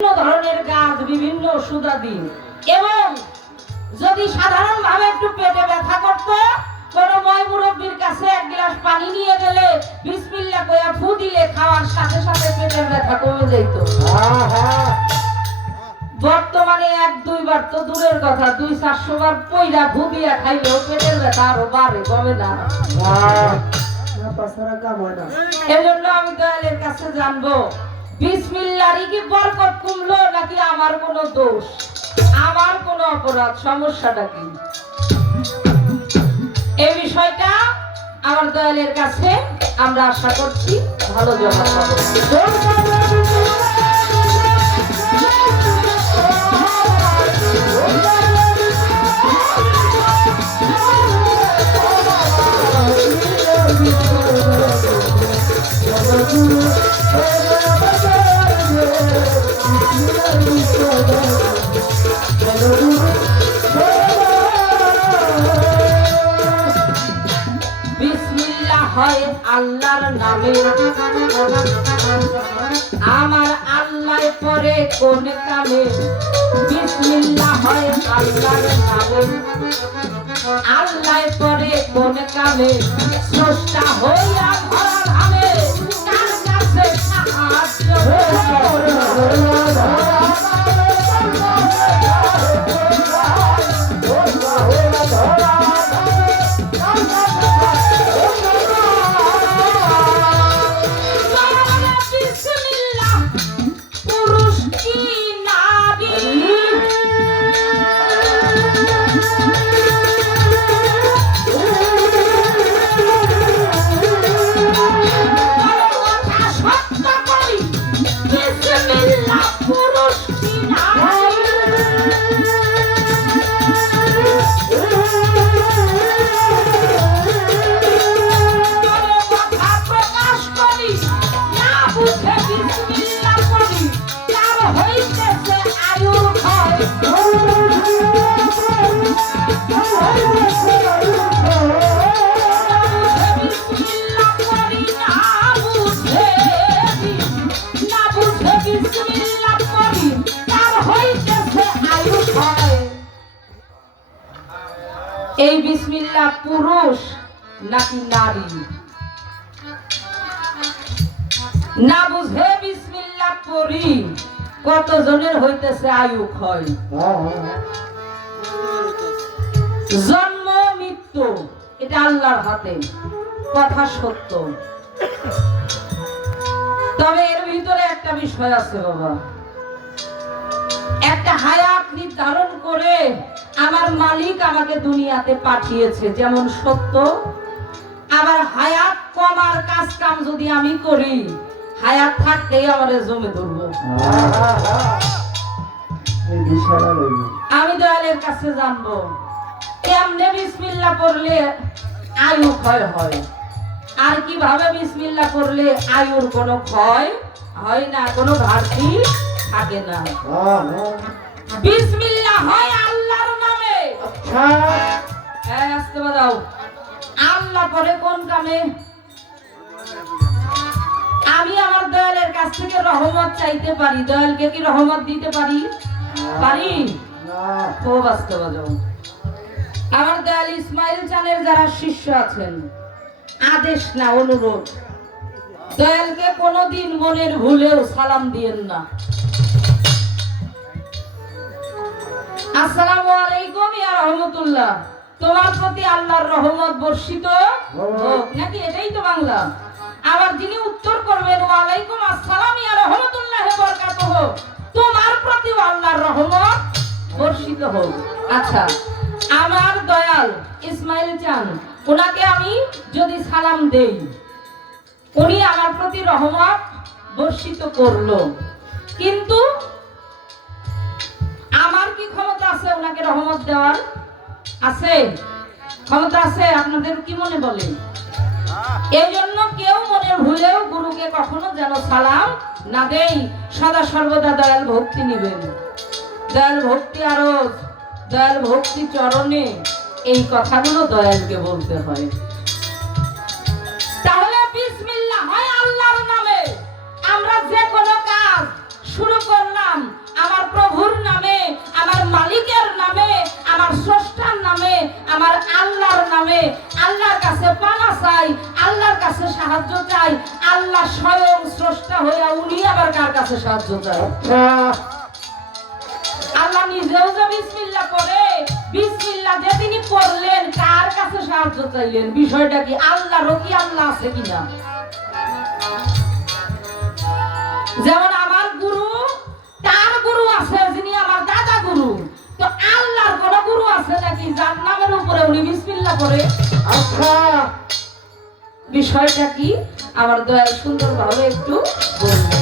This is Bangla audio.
ধরনের গাছ, বিভিন্ন ওষুধাদি, এবং যদি সাধারণভাবে একটু পেটে ব্যথা করতো, কোন ময় মুরব্বীর কাছে এক গ্লাস পানি নিয়ে গেলে বিসমিল্লাহ কইয়া ফু দিলে খাওয়ার সাথে সাথে পেটের ব্যথা কমে যেত। বর্তমানে 1-2 বার তো দূরের কথা, 200-400 বার পয়রা ফু দিয়া খাইলেও পেটের ব্যথা আরো বাড়ে, কমে না। এজন্য আমি দয়ালের কাছে জানবো, বিসমিল্লাহরই কি বরকত কমলো নাকি আমার কোনো দোষ, আমার কোনো অপরাধ, সমস্যাটা কি? এই বিষয়টা আমার দয়ালের কাছে আমরা আশা করছি ভালো জবাব পাবো। বিসমিল্লাহ হয় আল্লাহর নামে, আমার আল্লাহ পরে কোন কামে। বিসমিল্লাহ হয় আল্লাহর নামে, আল্লাহ পরে কোন কামে। স্রষ্টা হইয়া ধরা ধামে, কার কাছে সাহায্য এই বিসমিল্লাহ পুরুষ নাকি নারী? না বুঝে বিসমিল্লাহ পড়ি কত জনের হইতেছে আয়ু ক্ষয়। জন্ম মৃত্যু এটা আল্লাহর হাতে, কথা সত্য। তবে এর ভিতরে একটা বিষয় আছে বাবা, একটা হায়াত নির্ধারণ করে আমার মালিক আমাকে দুনিয়াতে পাঠিয়েছে, যেমন সত্য। আবার হায়াত কমার কাজ কাম যদি আমি করি, হায়াত থাকতেই আমারে জমে ধরবো। আমি দয়ালের কাছে জানবো, এমনি বিসমিল্লাহ পড়লে আয়ু ক্ষয় হয়, আর কিভাবে বিসমিল্লাহ করলে আয়ুর কোনো ক্ষয় হয় না, কোনো ঘাটতি থাকে না। বিসমিল্লাহ হয় আল্লাহর নামে। আসতে বাজাও, আল্লাহ পরে কোন কামে? আমি আমার দয়ালের কাছ থেকে রহমত চাইতে পারি, দয়ালকে কি রহমত দিতে পারি? পারি তো। আসতে বাজাও, আমার দয়াল ইসমাইল চানের যারা শিষ্য আছেন, আদেশ না অনুরোধ, দয়ালকে কোনোদিন মনের ভুলেও সালাম দিয়েন না। আসসালামু আলাইকুম ইয়া রাহমাতুল্লাহ, তোমার প্রতি আল্লাহর রহমত বর্ষিত হোক, নাকি এটাই তো বাংলা? আবার যিনি উত্তর করবেন ওয়া আলাইকুম আসসালাম ইয়া রাহমাতুল্লাহি ওয়া বারাকাতুহু, তোমার প্রতি আল্লাহর রহমত বর্ষিত হোক। আচ্ছা, আমার দয়াল ইসমাইল চান, ওনাকে আমি যদি সালাম দেই, উনি আমার প্রতি রহমত বর্ষিত করলো, কিন্তু আমার কি ক্ষমতা আছে ওনাকে রহমত দেওয়ার? আছে? ক্ষমতা আছে? আপনাদের কি মনে বলে? এই জন্য কেউ মনে ভুলেও গুরুকে কখনো যেন সালাম না দেই, সদা সর্বদা দয়াল ভক্তি নিবেন। দয়াল ভক্তি আরজ, দয়াল ভক্তি চরণে, এই কথাগুলো দয়ালকে বলতে হয়। তাহলে বিসমিল্লাহ হয় আল্লাহর নামে। আমরা যে কোনো কাজ শুরু করলাম চাই, আল্লাহর কাছে সাহায্য চাই, আল্লাহ স্বয়ং স্রষ্টা হইয়া উনি আবার কার কাছে সাহায্য চায়? আল্লাহ নিজেও যে বিসমিল্লাহ পড়ে, বিসমিল্লাহ যে তিনি পড়লেন কার কাছে সাহায্য চাইলেন? বিষয়টা কি? আল্লাহরও কি আল্লাহ আছে কিনা? যেমন আমার গুরু, তার গুরু আছে যিনি আমার দাদা গুরু, তো আল্লাহর কোন গুরু আছে নাকি যার নামের উপরে উনি বিসমিল্লাহ পড়ে? আচ্ছা, বিষয়টা কি আমার দয়াল সুন্দর ভাবে একটু বলুন।